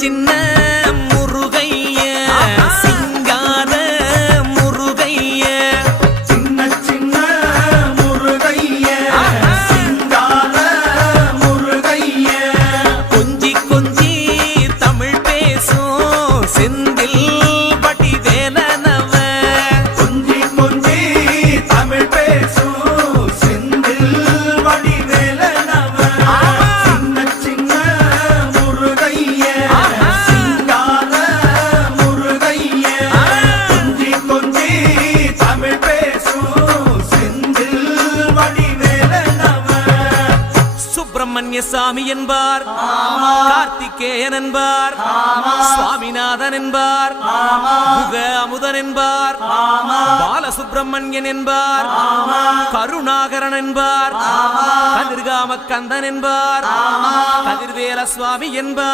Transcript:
சின்ன முருகைய சிங்கார முருகைய சின்ன முருகைய சிங்கார முருகைய கொஞ்சி கொஞ்சி தமிழ் பேசும் செந்தில் வடிவேலனவ கொஞ்சி கொஞ்சி தமிழ் பேசும் செந்தில் வடிவேலனவ சின்ன முருகைய சிங்கார முருகைய கொஞ்சி கொஞ்சி தமிழ் பேசும் செந்தில் வடிவேலனவ சுப்பிரமணிய சாமி என்பார், கார்த்திகேயன் என்பார், சுவாமிநாதன் என்பார், முக அமுதன் என்பார், பாலசுப்பிரமணியன் என்பார், கருணாகரன் என்பார், கதிர்காம கந்தன் என்பார், கதிர்வேல சுவாமி என்பார்.